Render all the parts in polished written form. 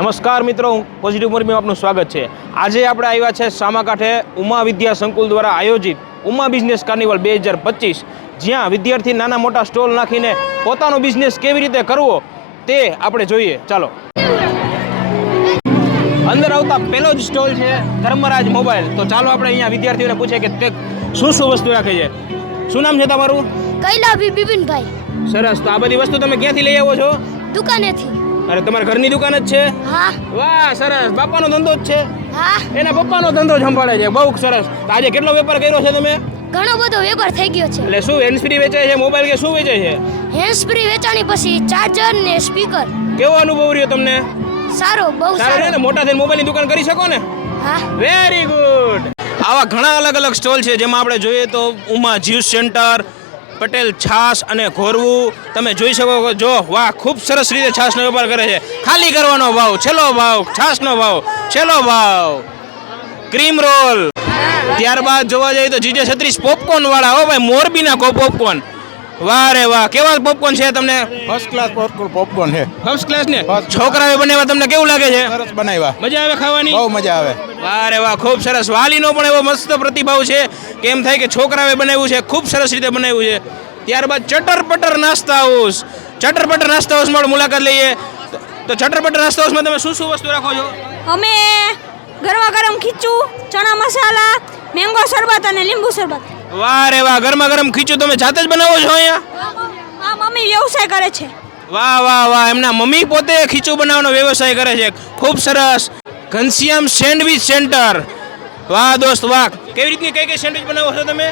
નમસ્કાર મિત્રો, હું પોઝિટિવ મોરબીમાં આપનું સ્વાગત છે। આજે આપણે આવ્યા છે સામાકાંઠે ઉમા વિદ્યા સંકુલ દ્વારા આયોજિત ઉમા બિઝનેસ કાર્નિવલ 2025, જ્યાં વિદ્યાર્થી નાના મોટા સ્ટોલ નાખીને પોતાનો બિઝનેસ કેવી રીતે કરવો તે આપણે જોઈએ। ચાલો અંદર આવતા પહેલો જ સ્ટોલ છે ધર્મરાજ મોબાઈલ। તો ચાલો આપણે અહીંયા વિદ્યાર્થીઓને પૂછીએ કે તે શું શું વસ્તુ રાખે છે। શું નામ છે તમારું? કૈલાભી બિપિનભાઈ। સરસ। તો આ બધી વસ્તુ તમે ક્યાંથી લઈ આવો છો? દુકાનેથી। અરે તમારા ઘરની દુકાન જ છે? હા। વાહ, સરસ। બાપાનો ધંધો જ છે? હા। એના પપ્પાનો ધંધો સંભાળે છે। બહુ સરસ। તો આજે કેટલો વેપાર કર્યો છે તમે? ઘણો બધો વેપાર થઈ ગયો છે। એટલે શું હેન્ડ ફ્રી વેચાય છે, મોબાઈલ કે શું વેચાય છે? હેન્ડ્સ ફ્રી વેચાણી પછી ચાર્જર ને સ્પીકર। કેવો અનુભવ રહ્યો તમને? સારો, બહુ સારો સારો। ને? મોટા થઈને મોબાઈલની દુકાન કરી શકો ને? હા। Very good. આવા ઘણા અલગ અલગ સ્ટોલ છે, જેમાં આપણે જોઈએ તો ઉમા જ્યુસ સેન્ટર, પટેલ છાશ અને ઘોરવું તમે જોઈ શકો છો। વાહ, ખૂબ સરસ રીતે છાશનો વેપાર કરે છે। ખાલી કરવાનો ભાવ, છેલ્લો ભાવ, છાશનો ભાવ, છેલ્લો ભાવ, ક્રીમ રોલ। ત્યારબાદ જોવા જઈએ તો જીજે 36 પોપકોર્ન વાળા। હો ભાઈ, મોરબીના પોપકોર્ન। વાહ રે વાહ, કેવા પોપકોર્ન છે તમને? ફર્સ્ટ ક્લાસ પોપકોર્ન છે। ફર્સ્ટ ક્લાસ ને? છોકરાએ બનાવ્યા, તમને કેવું લાગે છે? સરસ બનાવ્યા, મજા આવે ખાવાની? બહુ મજા આવે। વાહ રે વાહ, ખૂબ સરસ। વાલીનો પણ એવો મસ્ત પ્રતિભાવ છે કે એમ થાય કે છોકરાએ બનાવ્યું છે, ખૂબ સરસ રીતે બનાવ્યું છે। ત્યારબાદ ચટર નાસ્તા હાઉસ। ચટર નાસ્તા હાઉસમાં મુલાકાત લઈએ તો ચટર નાસ્તા હાઉસમાં તમે શું શું વસ્તુ રાખો છો? અમે ગરમા ગરમ ખીચું, ચણા મસાલા, મેંગો શરબત અને લીંબુ શરબત। વાહ રે વાહ, ગરમા ગરમ ખીચું તમે જાતે જ બનાવો છો અહીંયા? આ મમ્મી વ્યવસાય કરે છે। વાહ વાહ વાહ, એમના મમ્મી પોતે ખીચું બનાવવાનો વ્યવસાય કરે છે। ખૂબ સરસ। Ghanshyam sandwich centre. વાહ દોસ્ત વાહ, કેવી રીતની કઈ સેન્ડવિચ બનાવો છો તમે?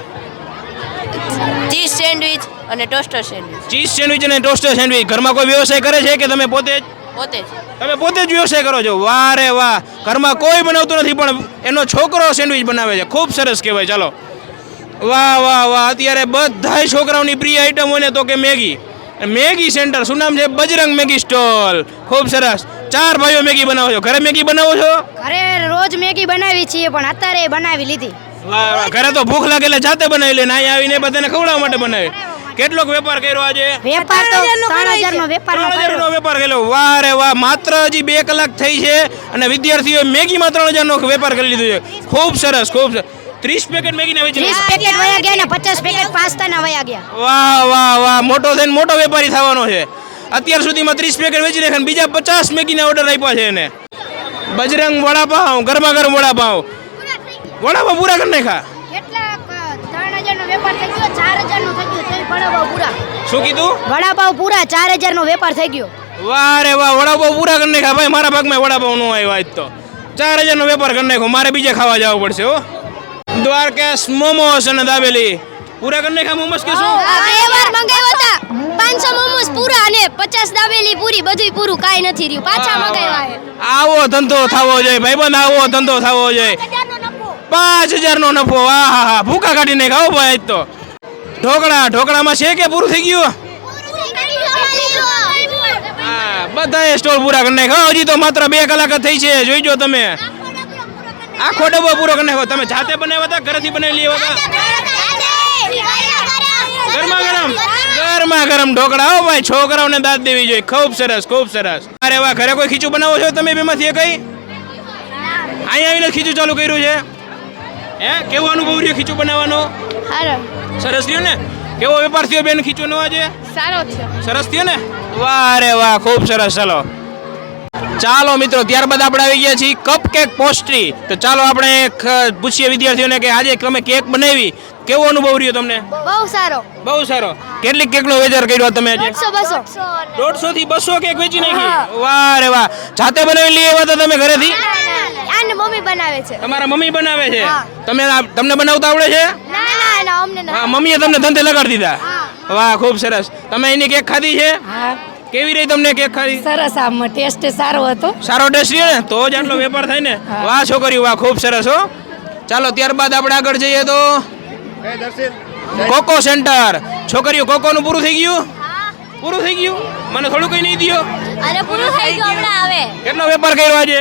ચીઝ સેન્ડવિચ અને ટોસ્ટર સેન્ડવિચ ચીઝ સેન્ડવિચ અને ટોસ્ટર સેન્ડવિચ। ઘરમાં કોઈ વ્યવસાય કરે છે કે તમે પોતે જ? પોતે જ। તમે પોતે જ વ્યવસાય કરો છો? વાહ રે વાહ, ઘરમાં કોઈ બનાવતું નથી પણ એનો છોકરો સેન્ડવિચ બનાવે છે। ખૂબ સરસ કહેવાય। ચાલો, વાહ વાહ વાહ, અત્યારે બધાય છોકરાઓની પ્રિય આઈટમ હોય ને તો કે મેગી સેન્ટર। શું નામ છે? Bajrang Maggi stall. ખૂબ સરસ। 4 ભાઈઓ મેગી બનાવો છો? ઘરે મેગી બનાવો છો? ઘરે રોજ મેગી બનાવી છીએ, પણ અત્યારે બનાવી લીધી। વાહ વાહ, ઘરે તો ભૂખ લાગે એટલે જાતે બનાવી લે ને અહીંયા આવીને બધાને ખવડાવવા માટે બનાવે। કેટલોક વેપાર કર્યો આજે? વેપાર તો 3000 નો વેપાર 3000 નો વેપાર કર્યો। વાહ રે વાહ, માત્ર હજી 2 કલાક થઈ છે અને વિદ્યાર્થીઓએ મેગીમાં 3000 નો વેપાર કરી લીધો છે। ખૂબ સરસ, ખૂબ સરસ। 30 પેકેટ મેગીના વેચી 30 પેકેટ વયા ગયા ને 50 પેકેટ પાસ્તાના વયા ગયા। વાહ વાહ વાહ, મોટો થઈને મોટો વેપારી થવાનો છે। અત્યાર સુધીમાં 30 પેકેટ વેચી નાખ્યા, બીજા 50 મેગીના ઓર્ડર આપ્યા છે એને। બજરંગ વડાપાઉં, ગરમા ગરમ વડાપાઉં પૂરા કરી નાખ્યા। કેટલા 3000 નો વેપાર થઈ ગયો, 4000 નો થઈ ગયો, વડાપાવ પૂરા। શું કીધું? વડાપાવ પૂરા 4000 નો વેપાર થઈ ગયો। વાહ રે વાહ, વડાપાઉં પૂરા કરી નાખ્યા ભાઈ। મારા ભાગમાં વડાપાઉં નો આવ્યા આજ તો 4000 નો વેપાર કરી નાખ્યો। મારે બીજે ખાવા જવું પડશે હો। દ્વારકેશ મોમોસ અને દાબેલી પૂરા કરી નાખ્યા। મોમોસ કે શું? બે વાર મંગાવ્યા હતા, 500 મોમોસ પૂરા અને 50 દાબેલી પૂરી, બધુંય પૂરું, કાઈ નથી રહ્યું, પાછા મંગાવ્યા છે। આવો ધંધો થવો જોઈએ ભાઈબંધ, આવો ધંધો થવો જોઈએ। 5000 નો નફો। હા હા હા, ભૂકા કાઢી નાખ્યા હો ભાઈ આજ તો। ઢોકળામાં છે કે પૂરું થઈ ગયું? હા, બધાએ સ્ટોલ પૂરા કરી નાખ્યા। હજી તો માત્ર 2 કલાક જ થઈ છે, જોઈજો તમે। આખો ડબ્બો પૂરો કરી નાખ્યો। તમે જાતે બનાવ્યા હતા, ઘરેથી બનાવી લેવા હતા? ગરમા ગરમ ઢોકળા હો ભાઈ, છોકરાઓને દાદ દેવી જોઈએ। ખૂબ સરસ, ખૂબ સરસ। અરે વાહ, ઘરે કોઈ ખીચું બનાવો છો તમે બેમાંથી કઈ? અહીંયા આવીને ખીચું ચાલુ કર્યું છે? હે, કેવો અનુભવ રહ્યો ખીચું બનાવવાનો? સારો, સરસ થયો ને? કેવો વેપાર થયો બેન ખીચું નો આજે? સારો થયો। સરસ થયો ને? વાહ રે વાહ, ખૂબ સરસ। ચાલો મિત્રો, ત્યારબાદ આપણે આવી ગયા છીએ કપ કેક પોસ્ટ્રી। તો ચાલો આપણે પૂછીએ વિદ્યાર્થીઓને કે આજે તમે કેક બનાવી, કેવો અનુભવ રહ્યો તમને? બહુ સારો। બહુ સારો। કેટલી કેકનો વેચાર કર્યો તમે આજે? 150 150 થી 200 કેક વેચી નાખી। વાહ રે વાહ, જાતે બનાવી લઈ આવ્યા હતા તમે ઘરેથી? આને મમ્મી બનાવે છે। તમારા મમ્મી બનાવે છે? તમને બનાવતા આવડે છે? ના, અમને ના। હા, મમ્મીએ તમને ધંધે લગાડી દીધા। વાહ, ખૂબ સરસ। તમે એની કેક ખાધી છે? હા, કેવી રહી તમને કેક ખાધી? સરસ, આમ ટેસ્ટ સારો હતો। સારો ટેસ્ટ રહ્યો ને? તો જ આટલો વેપાર થાય ને। વાહ છોકરી વાહ, ખૂબ સરસ હો। ચાલો, ત્યારબાદ આપણે આગળ જઈએ તો કોકો સેન્ટર। છોકરીઓ કોકોનું પૂરું થઈ ગયું? પૂરું થઈ ગયું? મને થોડું કઈ નહીં દ્યો? અરે પૂરું થઈ ગયું હમણાં આવે। કેટલો વેપાર કર્યો આજે?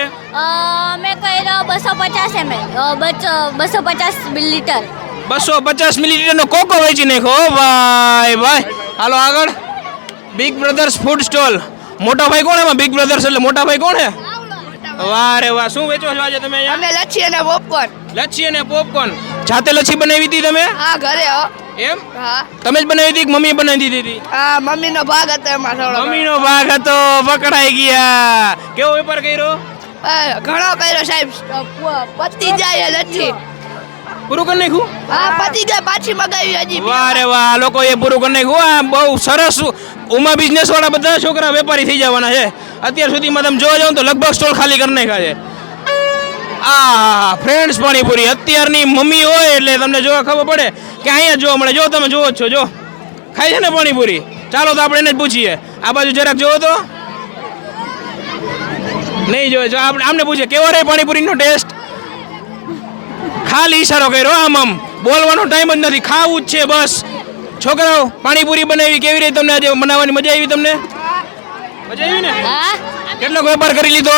મેં કર્યો 250 ml, 250 મિલીલીટર। 250 મિલીલીટરનો કોકો વેચી નાખ્યો ભાઈ ભાઈ। હાલો આગળ। Big brothers food stall. મોટા ભાઈ કોણ એમાં? બિગ બ્રધર્સ એટલે મોટા ભાઈ કોણ હે? વાહ રે વાહ, શું વેચો છો આજે તમે અહીંયા? અમે લચ્છી અને પોપકોર્ન. લચ્છી અને પોપકોર્ન. જાતે લચ્છી બનાવી હતી તમે? હા ઘરે હો. એમ? હા તમે જ બનાવી હતી કે મમ્મીએ બનાવી દીધી હતી? હા મમ્મીનો ભાગ હતો એમાં થોડો મમ્મીનો ભાગ હતો, પકડાઈ ગયા. કેવો વેપાર કર્યો? ઘણો કર્યો સાહેબ. પતી જાય લચ્છી. પૂરું કરી નાખ્યું? હા પતી જાય, પાછી મગાવી હજી. વાહ રે વાહ, લોકો એ પૂરું કરી નાખ્યું. આ બહુ સરસ. ઉમા બિઝનેસ વાળા બધા છોકરા વેપારી થઈ જવાના છે. અત્યાર સુધીમાં તમે જોવા જાવ તો લગભગ સ્ટોલ ખાલી કરી નાખ્યા છે. આ ફ્રેન્ડ્સ પાણીપુરી અત્યારની મમ્મી હોય એટલે તમને જોવા ખબર પડે કે અહીંયા જોવા મળે. જો તમે જોવો જ છો, જો ખાય છે ને પાણીપુરી. ચાલો તો આપણે એને જ પૂછીએ. આ બાજુ જરાક જોવો તો નહીં જોવે. જો આપણે આમને પૂછીએ કેવો રહે પાણીપુરીનો ટેસ્ટ. ખાલી ઈશારો કર્યો, આમ બોલવાનો ટાઈમ જ નથી, ખાવું જ છે બસ. છોકરાઓ પાણીપુરી બનાવી કેવી રીતે તમને આજે બનાવવાની મજા આવી? તમને મજા આવી ને? હા કેટલો વેપાર કરી લીધો?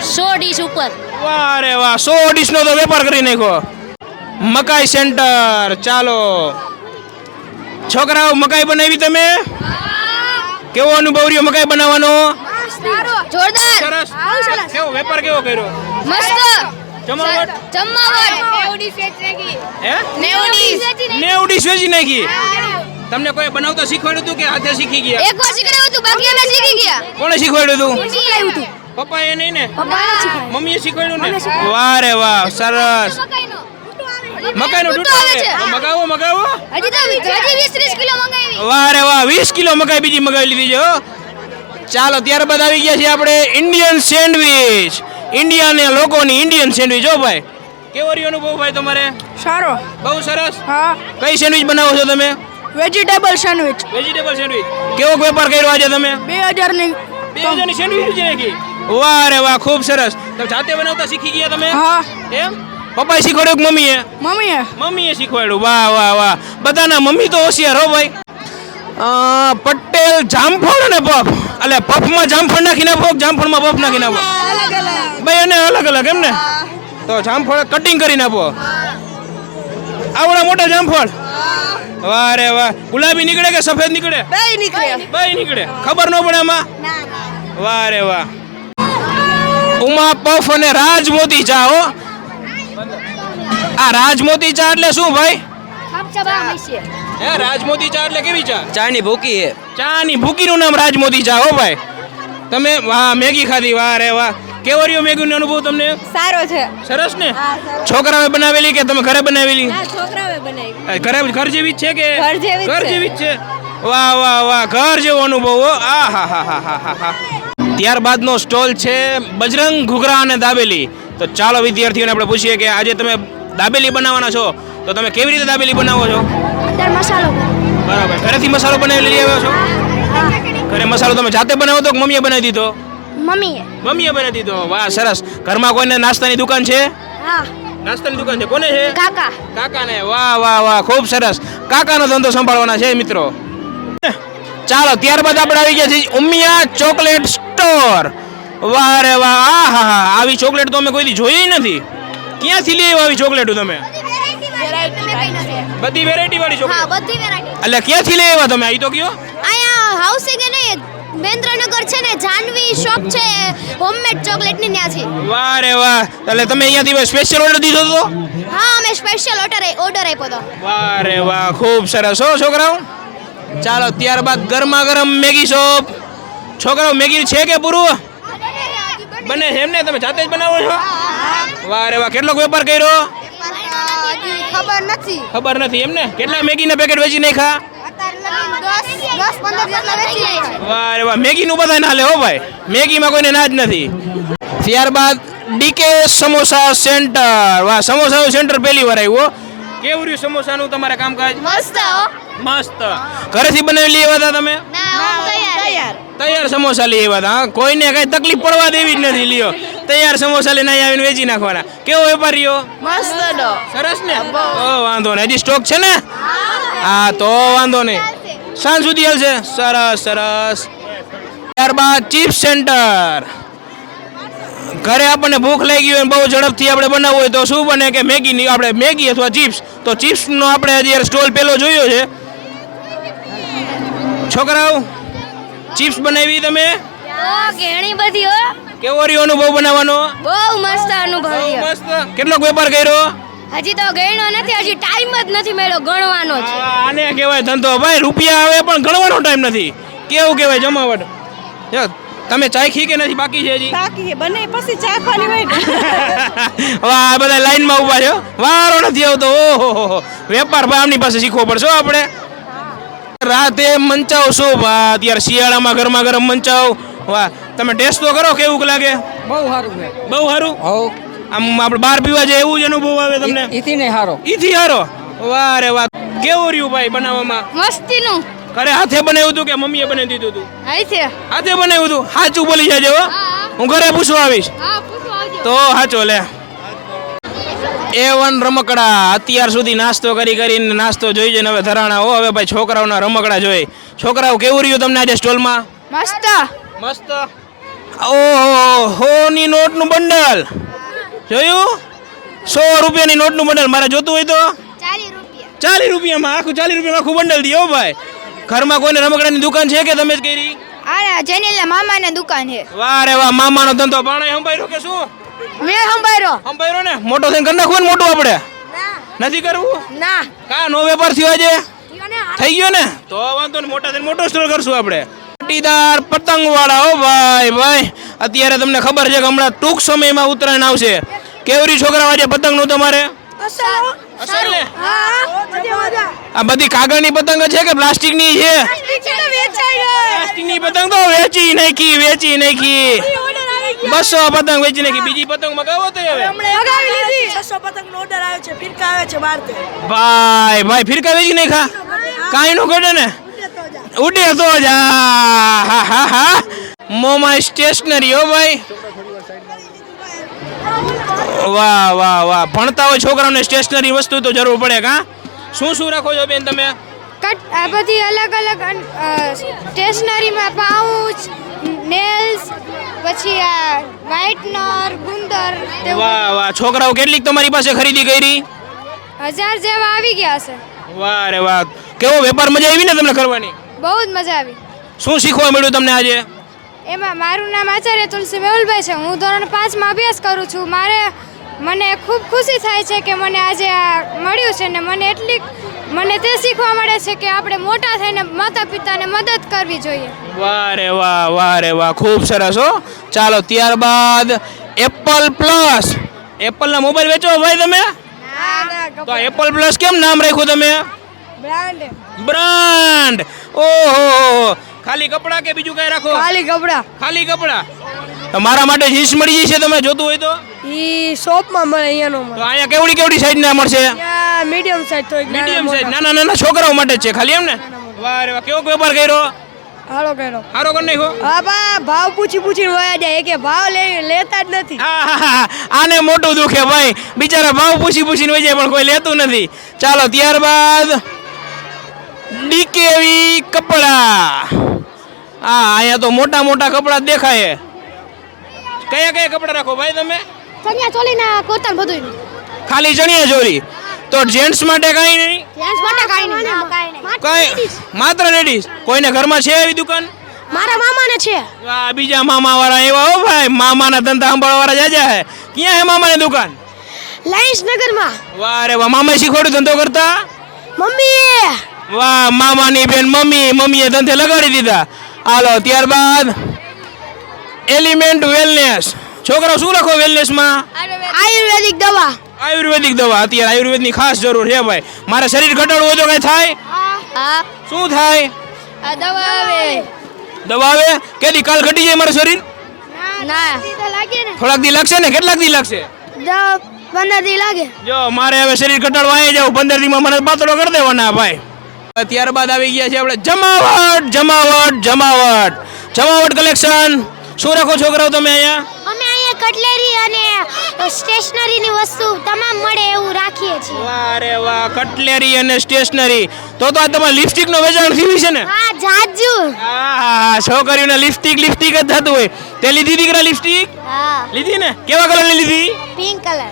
100 ડીશ ઉપર. વાહ રે વાહ, 100 ડીશનો તો વેપાર કરી નાખ્યો. મકાઈ સેન્ટર. ચાલો છોકરાઓ, મકાઈ બનાવી તમે? કેવો અનુભવ રહ્યો મકાઈ બનાવવાનો? જોરદાર. સરસ. કેવો વેપાર કેવો કર્યો? મસ્ત જમાવટ? જમાવટ. હે? 90 ડીશ વેચી નાખી. તમને કોઈ બનાવતા શીખવાડ્યું હતું કે હાથે શીખી ગયા? એક વાર શીખડાવ્યું હતું, બાકી અમે શીખી ગયા. કોણે શીખવાડ્યું હતું? શીખડાવ્યું હતું. પપ્પાએ નહીં ને? પપ્પાએ શીખવાડ્યું. મમ્મીએ શીખવાડ્યું ને? વાહ રે વાહ, સરસ. મકાઈનો ટૂટો ટૂટો આવે આવે. છે. મગાવો મગાવો. હજી તો 20-30 કિલો મંગાવી. વાહ રે વાહ, 20 કિલો મકાઈ બીજી મગાવી લીધી છે હો. ચાલો ત્યારબાદ આવી ગયા છે આપણે ઇન્ડિયન સેન્ડવિચ. ઇન્ડિયાના લોકોની ઇન્ડિયન સેન્ડવિચ. હો ભાઈ, કેવો રહ્યો અનુભવ ભાઈ તમારે? સારો. બહુ સરસ. હા કઈ સેન્ડવિચ બનાવો છો તમે? Vegetable sandwich. Vegetable sandwich. કેવો વેપાર કર્યો આજે તમે? 2000 ની. 2000 ની સેન્ડવિચ વેચી નાખી. વાહ રે વાહ, ખૂબ સરસ. તમે જાતે બનાવતા શીખી ગયા તમે? હા એમ? પપ્પાએ શીખવાડ્યું કે મમ્મીએ? મમ્મીએ. મમ્મીએ શીખવાડ્યું. વાહ વાહ વાહ, બધાના મમ્મી તો હોશિયાર હો ભાઈ. પટેલ જામફળ અને પફ. એટલે પફમાં જામફળ નાખી નાખો, જામફળમાં પફ નાખી નાખો. ભાઈ એને અલગ અલગ એમ ને? તો જામફળ કટિંગ કરી નાખો. આવડા મોટા જામફળ. વાહ રે વાહ, ગુલાબી નીકળે કે સફેદ નીકળે? બેય નીકળે. બે નીકળે, ખબર ન પડે આમાં. વાહ રે વાહ. ઉમા પફ અને રાજમોતી ચા. હો, આ રાજમોતી ચા એટલે શું ભાઈ? હે, રાજમોતી ચા એટલે કેવી ચા? ચાની ભૂકી હે. ચાની ભૂકીનું નામ રાજમોતી ચા. હો ભાઈ, તમે વાહ મેગી ખાધી. વાહ રે વાહ, કેવો રહ્યો મેગીનો અનુભવ તમને? સારો છે. સરસ ને? છોકરાઓએ બનાવેલી કે તમે ઘરે બનાવેલી? છોકરાઓએ બનાવી. ઘર જેવી જ છે કે? ઘર જેવી જ ઘર છે. જેવી જ છે. વાહ વાહ વાહ, ઘર જેવો અનુભવ. હો, આ હા હા હા હા હા. ત્યારબાદનો સ્ટોલ છે બજરંગ ઘૂઘરા અને દાબેલી. તો ચાલો વિદ્યાર્થીઓને આપણે પૂછીએ કે આજે તમે દાબેલી બનાવવાના છો તો તમે કેવી રીતે દાબેલી બનાવો છો? અંદર મસાલો. બરાબર, ઘરેથી મસાલો બનાવી લઈ આવ્યો છો? ઘરે મસાલો તમે જાતે બનાવો તો કે મમ્મીએ બનાવી દીધો? મમ્મીએ. મમ્મીએ બનાવી દીધો. વાહ સરસ. ઘરમાં કોઈને નાસ્તાની દુકાન છે? હા નાસ્તાની દુકાન છે. કોને છે? કાકા. કાકાને. વાહ વાહ વાહ, ખૂબ સરસ. કાકાનો ધંધો સંભાળવાના છે મિત્રો. ચાલો ત્યારબાદ આપણે આવી ગયા છીએ ઉમિયા ચોકલેટ સ્ટોર. વાહ રે વાહ, આ હા હા, આવી ચોકલેટ તો અમે કોઈ દી જોઈ નથી. ક્યાંથી લઈ આવ્યા આવી ચોકલેટો તમે? બધી વેરાયટી વાળી હા ચોકલેટ. બધી વેરાયટી. એટલે ક્યાંથી લઈ આવ્યા તમે? આ તો કયો. અહીંયા હાઉસિંગ એ નહીં, બેન્દ્રનગર છે ને, જાનવી શોપ છે હોમમેડ ચોકલેટની ત્યાંથી. વાહ રે વાહ, એટલે તમે અહીંયાથી સ્પેશિયલ ઓર્ડર દીધો હતો? હા અમે સ્પેશિયલ ઓર્ડર આપ્યો હતો. વાહ રે વાહ, ખૂબ સરસ હો છોકરાઓ. ચાલો ત્યારબાદ ગરમા ગરમ મેગી શોપ. છોકરાઓ મેગી છે કે પૂરું? બને છે એમ ને? તમે જાતે જ બનાવો છો? વાહ રે વાહ, કેટલો વેપાર કર્યો? ખબર નથી. ખબર નથી એમ ને? કેટલા મેગીના પેકેટ વેચી નાખ્યા? 10-15 જેટલા વેચી નાખ્યા. વાહ રે વાહ, મેગીનું બધા ના લે હો ભાઈ, મેગીમાં કોઈને ના જ નથી. ત્યારબાદ ડીકે સમોસા સેન્ટર. વાહ, સમોસાનું સેન્ટર પહેલી વાર આવ્યું. કેવું રહ્યું સમોસાનું તમારા કામકાજ? મસ્ત હો. મસ્ત. ઘરેથી બનાવી લઈ આવ્યા હતા તમે? ના તૈયાર. તૈયાર સમોસા લઈ આવ્યા હતા. હા, કોઈને કઈ તકલીફ પડવા દેવી જ નથી. લ્યો, તૈયાર સમોસા લઈને અહીં આવીને વેચી નાખવાના. કેવો વેપાર રહ્યો? મસ્ત નો. સરસ ને? ઓ વાંધો નહીં, હજી સ્ટોક છે ને? હા તો વાંધો નહીં, સાંજ સુધી હાલશે. સરસ સરસ. ત્યારબાદ ચિપ્સ સેન્ટર. ઘરે આપણને ભૂખ લાગી હોય બહુ ઝડપથી આપણે બનાવવું હોય તો શું બને કે મેગીની આપણે મેગી અથવા ચિપ્સ. તો ચિપ્સનો આપણે હજી સ્ટોલ પહેલો જોયો છે. છોકરાઓ ચિપ્સ બનાવી તમે? ઘણી બધી હો. કેવો રહ્યો અનુભવ બનાવવાનો? બહુ મસ્ત અનુભવ બહુ રહ્યો. મસ્ત. કેટલોક વેપાર કર્યો? હજી તો ગણ્યો નથી, હજી ટાઈમ જ નથી મળ્યો ગણવાનો જ. આને કહેવાય ધંધો ભાઈ. રૂપિયા આવે પણ ગણવાનો ટાઈમ નથી. કેવું કહેવાય જમાવટ? જો, તમે ચાખી કે નથી? બાકી છે હજી? બાકી છે બને પછી ચાખવાની હોય ને. વાહ, આ બધા લાઈનમાં ઊભા છે હો. વારો નથી આવતો. ઓહો, વેપાર ભાઈ આમની પાસે શીખવો પડશે હો આપણે. રાતે મંચાવ શું ભા? અત્યારે શિયાળામાં ગરમા ગરમ મંચાવ. વાહ, તમે ટેસ્ટ તો કરો, કેવું લાગે? બહુ સારું છે બહુ સારું. હો આમ આપણે બહાર પીવા જાય એવું જ અનુભવ આવે તમને? ઈથી ને સારો ઈથી હારો. વાહ રે વાહ. કેવું રહ્યું ભાઈ બનાવવામાં? મસ્તીનું. ઘરે હાથે બનાવ્યું હતું કે મમ્મીએ બનાવી દીધું હતું? આઈ છે. હાથે બનાવ્યું હતું. સાચું બોલી જાજે હો. હું ઘરે પૂછવા આવીશ. હા, પૂછો આવજો. તો સાચો લે. A1 રમકડા. અત્યાર સુધી નાસ્તો કરીને નાસ્તો જોઈ જઈને હવે ધરાણા હો. હવે ભાઈ છોકરાઓના રમકડા જોઈ. છોકરાઓ કેવું રહ્યું તમને આજે સ્ટોલમાં? મસ્ત. મસ્ત. ઓહો, 100 ની નોટનું બંડલ જોયું? 100 રૂપિયાની નોટનું બંડલ. મારે જોતું હોય તો 40 રૂપિયા. 40 રૂપિયામાં આખું 40 રૂપિયામાં આખું બંડલ દે હો ભાઈ. ઘરમાં કોઈને રમકડાની દુકાન છે કે તમે જ કરી? આ જેનીલા મામાને દુકાન છે. વાહ રે વાહ. મામાનો ધંધો ભાણે સંભાળ્યો કે શું? મેં સંભાળ્યો. સંભાળ્યો ને? મોટો થઈને કરી નાખવું ને મોટું આપણે? નથી કરવું? ના કા નો વેપાર થયો આજે? થઈ ગયો ને? તો વાંધો ને, મોટા થઈને મોટો સ્ટોર કરશું આપણે. પાટીદાર પતંગ વાળા હો ભાઈ. ભાઈ અત્યારે તમને ખબર છે કે હમણાં ટૂંક સમયમાં ઉત્તરાયણ આવશે. કેવરી છોકરા આજે પતંગ નું તમારે? અસર ને? આ બધી કાગળની પતંગ છે કે પ્લાસ્ટિકની છે? પ્લાસ્ટિકની પતંગ તો વેચી નાખી. 200 પતંગ વેચી નાખી. બીજી પતંગ મગાવો તો હવે. ભાઈ ફિરકા વેચી નાખા. કાંઈ નો ઘટે ને? ઉડે તો જ. હા. મોમાં સ્ટેશનરી હો ભાઈ. વાહ. ભણતા હોય છોકરાઓને સ્ટેશનરી વસ્તુ તો જરૂર પડે. કા શું રાખો છો બેન તમે? આ બધી અલગ અલગ સ્ટેશનરીમાં પાઉચ, નેલ્સ, પછી આ વ્હાઇટનર, ગુંદર. વાહ. છોકરાઓ કેટલીક તમારી પાસે ખરીદી કરી? 1000 જેવા આવી ગયા છે. વાહ રે વાહ. કેવો વેપાર? મજા આવી ને તમને કરવાની? બહુ જ મજા આવી. શું શીખવા મળ્યું તમને આજે? એમાં મારું નામ આચાર્ય તુલસી મેહુલભાઈ છે. હું ધોરણ 5માં અભ્યાસ કરું છું. મને ખૂબ ખુશી થાય છે કે મને આજે આ મળ્યું છે ને મને તે શીખવા મળે છે કે આપણે મોટા થઈને માતા પિતાને મદદ કરવી જોઈએ. વાહ રે વાહ. ખૂબ સરસ હો. ચાલો ત્યારબાદ એપલ પ્લસ. એપલના મોબાઈલ વેચો ભાઈ તમે? તો એપલ પ્લસ કેમ નામ રાખ્યું તમે? બ્રાન્ડ. ઓહો. ખાલી કપડા કે બીજું કઈ રાખો? ખાલી કપડા. તો મારા માટે જીન્સ મળી જશે તમે જોતું હોય તો? ઈ શોપમાં મળે અહીંયાનો તો અહીંયા કેવડી સાઈઝ ના મળશે? મીડિયમ સાઈઝ તો મીડિયમ સાઈઝ. નાના છોકરાઓ માટે જ છે ખાલી એમ ને? વાહ રે વાહ. કેવો વેપાર કર્યો? હાલો કર્યો. સારો કરી નાખ્યો. હા બા ભાવ પૂછીને વયા જાય કે ભાવ લેતા જ નથી. હા. આને મોટું દુખે ભાઈ. બિચારા ભાવ પૂછીને વહી જાય પણ કોઈ લેતું નથી. ચાલો ત્યારબાદ ડીકેવી કપડા. અહીંયા તો મોટા કપડા દેખાય. કયા કપડા રાખો ભાઈ તમે? ચણિયા ચોલીના કોટન બધું. ખાલી ચણિયા ચોલી. તો જેન્ટ્સ માટે કાંઈ નહીં? જેન્ટ્સ માટે કાંઈ નહીં. કાંઈ માત્ર લેડીઝ. કોઈને ઘરમાં છે એવી દુકાન? મારા મામાને છે. વાહ. બીજા મામા વાળા એવા હો ભાઈ. મામાના ધંધા સંભાળવા વાળા જાજા હે. ક્યાં હે મામાની દુકાન? લાયન્સ નગરમાં. વાહ રે વાહ. મામાએ શીખવાડ્યું ધંધો કરતા? મમ્મી. વાહ. મામાની બેન મમ્મીએ ધંધે લગાડી દીધા. હાલો ત્યારબાદ એલિમેન્ટ વેલનેસ. છોકરાઓ શું રાખો વેલનેસમાં? આયુર્વેદિક દવા. આયુર્વેદિક દવા. અત્યારે આયુર્વેદની ખાસ જરૂર છે ભાઈ. મારે શરીર ઘટાડવું હોય તો કઈ થાય? હા. શું થાય? આ દવા આવે. દવા આવે? કેદી કાલ ઘટી જાય મારું શરીર? ના. લાગે ને. થોડાક દી લાગશે ને? કેટલાક દી લાગશે? 15 દી લાગે. જો મારે હવે શરીર ઘટાડવા આવી જાવ 15 દીમાં મને પાતળો કરી દેવાના ભાઈ. ત્યારબાદ આવી ગયા છે આપણે જમાવટ કલેક્શન. શું રાખો છોકરાઓ તમે અહીંયા? અમે અહીંયા કટલેરી અને સ્ટેશનરીની વસ્તુ તમામ મળે એવું રાખીએ છીએ. વાહ રે વાહ. કટલેરી અને સ્ટેશનરી. તો આ તમારે લિપસ્ટિકનો વેચાણ થયું છે ને? હા જાજુ. હા. છોકરીઓને લિપસ્ટિક જ થતું હોય. તે લીધી દીકરા લિપસ્ટિક? હા. લીધી ને? કેવા કલરની લીધી?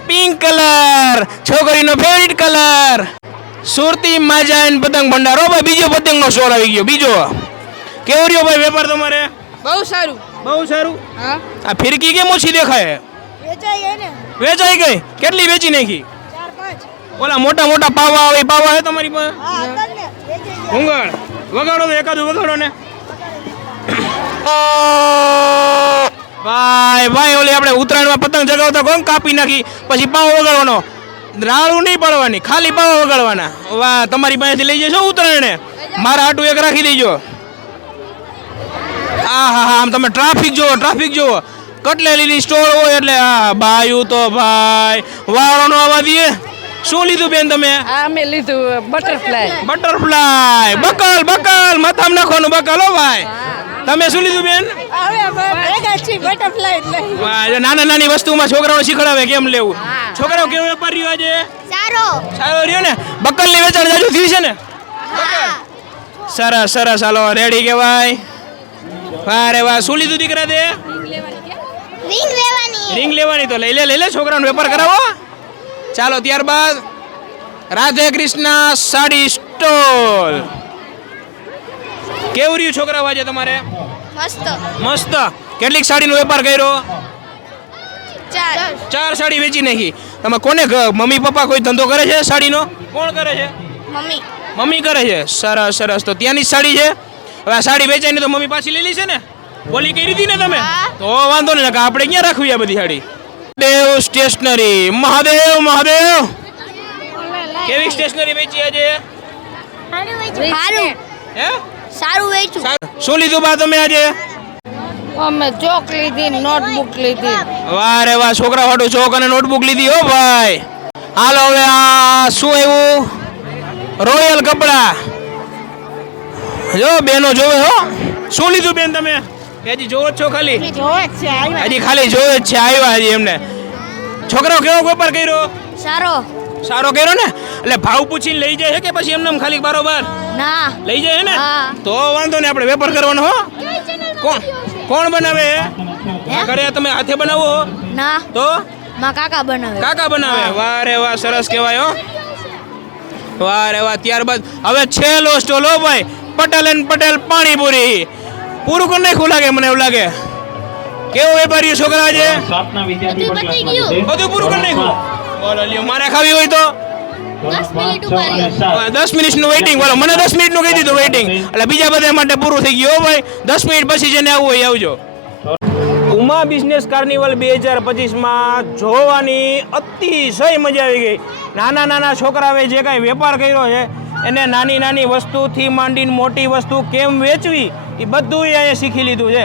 Pink colour. છોકરીનો ફેવરિટ કલર. સુરતી માજાન પતંગ ભંડારો ભાઈ. બીજો પતંગનો સ્ટોલ આવી ગયો. બીજો કેવો રહ્યો ભાઈ વેપાર તમારે? બહુ સારું. બહુ સારું. હા આ ફિરકી કેમ ઓછી દેખાય? વેચાઈ ગઈ ને વેચાઈ ગઈ? કેટલી વેચી નાખી? 4-5 ઓલા મોટા મોટા પાવા આવે પાવા હે તમારી પાસે? હા હતા ને વેચાઈ ગયા ભૂંગળ વગાડો તો એકાદું વગાડો ને. ભાઈ ભાઈ ઓલી આપણે ઉત્તરાયણમાં પતંગ ચગાવતા કોણ કાપી નાખી પછી પાવો વગાડવાનો. રાળું નહીં પડવાની, ખાલી પાવા વગાડવાના. વાહ, તમારી પાસેથી લઈ જશો ઉત્તરાયણે? મારા હાટું એક રાખી દેજો. આ હા હા, આમ તમે ટ્રાફિક જુઓ. કટલેલીની સ્ટોર હોય એટલે આ બાયું તો ભાઈ વાળોનો આવા દે. શું લીધું બેન તમે? આ મેં લીધું બટરફ્લાય. બટરફ્લાય. બકલ માથામાં નાખવાનું બકલ. હો ભાઈ, તમે શું લીધું બેન? બટરફ્લાય એટલે વાહ, જો નાની વસ્તુમાં છોકરાઓ શીખડાવે કેમ લેવું. છોકરાઓ કેવો વેપાર રહ્યો આજે? સારો રહ્યો ને? બકલની વેચાણ જાજુ થયું છે ને? સરસ હાલો રેડી કહેવાય. વાહ રે વાહ, શું લીધું દીકરા તે? રિંગ લેવાની તો લઈ લે છોકરાનો વેપાર કરાવો. ચાલો ત્યારબાદ રાધે કૃષ્ણ સાડી સ્ટોલ. કેવું રહ્યું છોકરાઓ આજે તમારે? મસ્ત. કેટલીક સાડીનો વેપાર કર્યો? 4 સાડી વેચી નાખી. તમે કોને મમ્મી પપ્પા કોઈ ધંધો કરે છે સાડીનો? કોણ કરે છે? મમ્મી કરે છે. સરસ. તો ત્યાંની જ સાડી છે. હવે આ સાડી વેચાઈને તો મમ્મી પાછી લઈ લી છે ને? બોલી કરી હતી ને તમે? તો વાંધો નહીં, આપણે ક્યાં રાખવી આ બધી સાડી? દેવ સ્ટેશનરી. મહાદેવ કેવી સ્ટેશનરી વેચી આજે? હે? સારું વેચું. શું લીધું બા તમે આજે? અમે ચોક લીધી, નોટબુક લીધી. વાહ રે વાહ, છોકરા વાળું ચોક અને નોટબુક લીધી. હો ભાઈ, હાલો હવે આ શું આવ્યું? રોયલ કપડા. જો બેનો જોવે. હો, શું લીધું બેન તમે? હજી જોવો જ છો ખાલી? હજી ખાલી જોવે જ છે. આવ્યા હજી એમને. છોકરાઓ કેવો વેપાર કર્યો? સારો કર્યો ને? એટલે ભાવ પૂછીને લઈ જાય છે કે પછી એમને ખાલી બારોબાર લઈ જાય ને? તો વાંધો ને, આપણે વેપાર કરવાનો. હો, કોણ બનાવે? ઘરે તમે હાથે બનાવો? તો કાકા બનાવે. વાહ રે વાહ, સરસ કહેવાય. હો, વાહ રે વાહ. ત્યારબાદ હવે છેલ્લો સ્ટોલ. હો ભાઈ, પટેલ પાણીપુરી. પૂરું કરી નાખ્યું લાગે મને એવું લાગે. કેવો વેપારી છોકરા આજે? બધું પૂરું કરી નાખ્યું. બોલો લ્યો, મારે ખાવી હોય તો 10 મિનિટનું વેઇટિંગ. બોલો, મને 10 મિનિટનું કહી દીધું વેઇટિંગ, એટલે બીજા બધા માટે પૂરું થઈ ગયું. હો ભાઈ, 10 મિનિટ પછી જેને આવવું હોય આવજો. ઉમા બિઝનેસ કાર્નિવલ 2025માં જોવાની અતિશય મજા આવી ગઈ. નાના છોકરાઓએ જે કાંઈ વેપાર કર્યો છે એને નાની વસ્તુથી માંડીને મોટી વસ્તુ કેમ વેચવી એ બધું અહીંયા શીખી લીધું છે.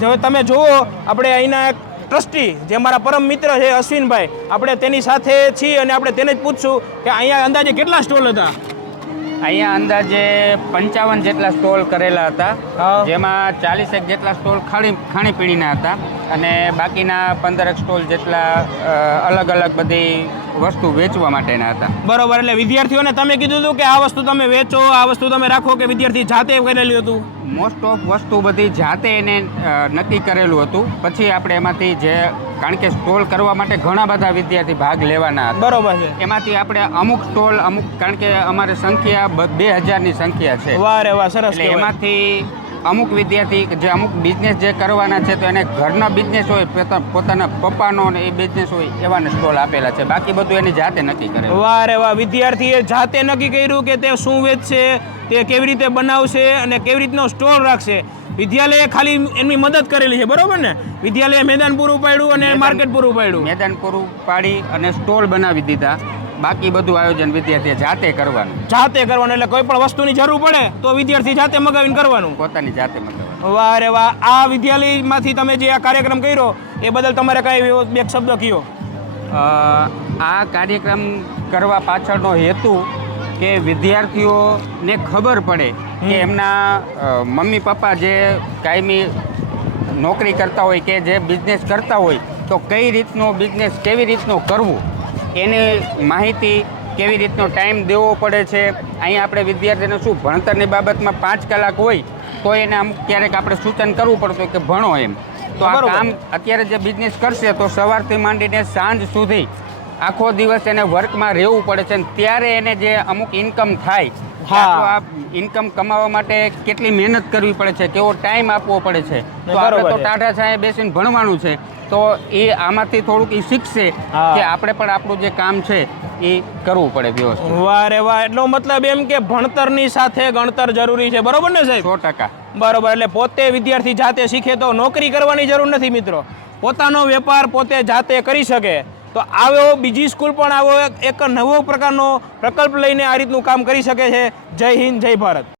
જો તમે જુઓ, આપણે અહીંના એક ટ્રસ્ટી જે મારા પરમ મિત્ર છે અશ્વિનભાઈ, આપણે તેની સાથે છીએ અને આપણે તેને જ પૂછશું કે અહીંયા અંદાજે કેટલા સ્ટોલ હતા? અહીંયા અંદાજે 55 જેટલા સ્ટોલ કરેલા હતા, જેમાં 40 જેટલા સ્ટોલ ખાણીપીણીના હતા અને બાકીના 15 સ્ટોલ જેટલા અલગ બધી વસ્તુ વેચવા માટેના હતા. બરોબર. એટલે વિદ્યાર્થીઓને તમે કીધું હતું કે આ વસ્તુ તમે વેચો, આ વસ્તુ તમે રાખો, કે વિદ્યાર્થી જાતે કરેલું હતું? મોસ્ટ ઓફ વસ્તુ બધી જાતે એને નક્કી કરેલું હતું. પછી આપણે એમાંથી કારણ કે સ્ટોલ કરવા માટે ઘણા બધા વિદ્યાર્થી ભાગ લેવાના હતા. બરોબર છે. એમાંથી આપણે અમુક સ્ટોલ કારણ કે અમારી સંખ્યા 2000ની સંખ્યા છે. વાહ રે વાહ, સરસ. એટલે એમાંથી અમુક વિદ્યાર્થી જે અમુક બિઝનેસ જે કરવાના છે તો એને ઘરનો બિઝનેસ હોય, પોતાના પપ્પાનો ને એ બિઝનેસ હોય એવાને સ્ટોલ આપેલા છે. બાકી બધું એની જાતે નક્કી કરે. વાહ રે વાહ, વિદ્યાર્થીએ જાતે નક્કી કર્યું કે તે શું વેચશે, તે કેવી રીતે બનાવશે અને કેવી રીતનો સ્ટોલ રાખશે. વિદ્યાલયે ખાલી એમની મદદ કરેલી છે, બરોબર ને? વિદ્યાલયે મેદાન પૂરું પાડ્યું અને માર્કેટ પૂરું પાડ્યું. મેદાન પૂરું પાડી અને સ્ટોલ બનાવી દીધા. બાકી બધું આયોજન વિદ્યાર્થીએ જાતે કરવાનું. એટલે કોઈ પણ વસ્તુની જરૂર પડે તો વિદ્યાર્થી જાતે મગાવીને કરવાનું, પોતાની જાતે મગાવવાનું. વાહ રે વાહ. આ વિદ્યાલયમાંથી તમે જે આ કાર્યક્રમ કર્યો એ બદલ તમારે કઈ બે શબ્દ કયો? આ કાર્યક્રમ કરવા પાછળનો હેતુ કે વિદ્યાર્થીઓને ખબર પડે કે એમના મમ્મી પપ્પા જે કાયમી નોકરી કરતા હોય કે જે બિઝનેસ કરતા હોય તો કઈ રીતનો બિઝનેસ કેવી રીતનો કરવું એની માહિતી, કેવી રીતનો ટાઈમ દેવો પડે છે. અહીંયા આપણે વિદ્યાર્થીને શું ભણતરની બાબતમાં 5 કલાક હોય તો એને અમુક ક્યારેક આપણે સૂચન કરવું પડતું કે ભણો એમ. તો આ કામ અત્યારે જે બિઝનેસ કરશે તો સવારથી માંડીને સાંજ સુધી આખો દિવસ એને વર્કમાં રહેવું પડે છે. ત્યારે એને જે અમુક ઇન્કમ થાય કે આપણો આ ઇન્કમ કમાવા માટે કેટલી મહેનત કરવી પડે છે, કેવો ટાઈમ આપવો પડે છે. તો આપણે બરોબર તો છે. ટાઢા છાંયે બેસીને ભણવાનું છે, તો એ આમાંથી થોડુંક એ શીખશે હા. કે આપણે પણ આપણું જે કામ છે એ કરવું પડે વ્યવસ્થિત. વાહ રે વાહ, એટલો મતલબ એમ કે ભણતરની સાથે ગણતર જરૂરી છે, બરોબર ને સાહેબ? 100%. બરોબર, એટલે પોતે વિદ્યાર્થી જાતે શીખે તો નોકરી કરવાની જરૂર નથી મિત્રો, પોતાનો વેપાર પોતે જાતે કરી શકે. તો આવો બીજી સ્કૂલ પણ આવો એક નવો પ્રકારનો પ્રકલ્પ લઈને આ રીતનું કામ કરી શકે છે. જય હિન્દ, જય ભારત.